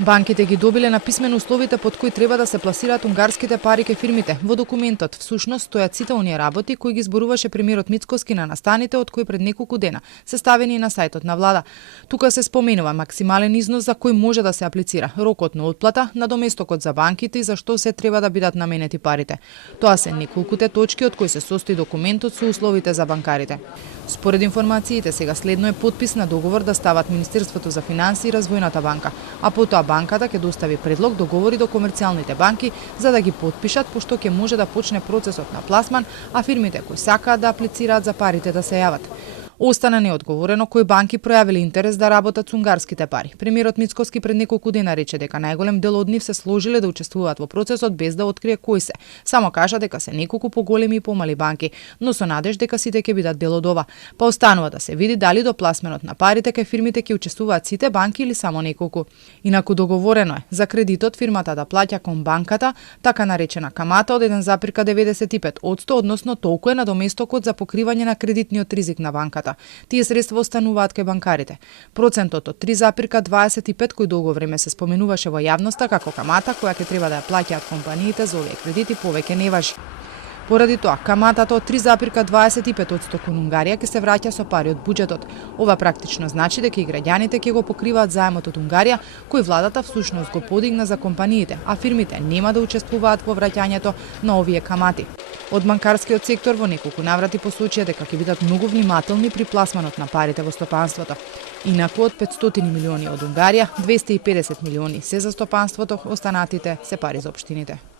Банките ги добиле на писмено условите под кои треба да се пласираат унгарските пари ке фирмите. Во документот всушност стојат сите оние работи кои ги зборуваше премиерот Мицкоски на настаните од кои пред неколку дена се ставени на сајтот на влада. Тука се споменува максимален износ за кој може да се аплицира, рокот на отплата, надоместокот за банките и за што се треба да бидат наменети парите. Тоа се неколкуте точки од кои се состои документот со условите за банкарите. Според информациите, сега следно е подпис на договор да стават Министерството за финансии и Развојната банка, а потоа банката ќе достави предлог договори до комерцијалните банки за да ги потпишат, пошто ќе може да почне процесот на пласман, а фирмите кои сакаат да аплицираат за парите да се јават. Остана неодговорено кои банки пројавиле интерес да работат со унгарските пари. Премиерот Мицкоски пред неколку дена рече дека најголем дел од нив се сложиле да учествуваат во процесот без да открие кои се. Само кажа дека се неколку поголеми и помали банки, но со надеж дека сите ќе бидат дел од ова. Па останува да се види дали до пласменот на парите кај фирмите ќе учествуваат сите банки или само неколку. Инаку договорено е за кредитот фирмата да плаќа кон банката така наречена камата од 1,95%, односно толку е надоместокот за покривање на кредитниот ризик на банката. Тие средства остануваат кај банкарите. Процентот од 3,25 кој долго време се споменуваше во јавноста како камата која ќе треба да ја плаќаат компаниите за овие кредити повеќе не важи. Поради тоа, каматата од 3,25% кон Унгарија ќе се враќа со пари од буџетот. Ова практично значи дека и граѓаните ќе го покриваат заемот од Унгарија, кој владата всушност го подигна за компаниите, а фирмите нема да учествуваат во враќањето на овие камати. Од банкарскиот сектор во неколку наврати посочија дека ќе бидат многу внимателни при пласманот на парите во стопанството. Инаку од 500 милиони од Унгарија, 250 милиони се за стопанството, останатите се пари за општините.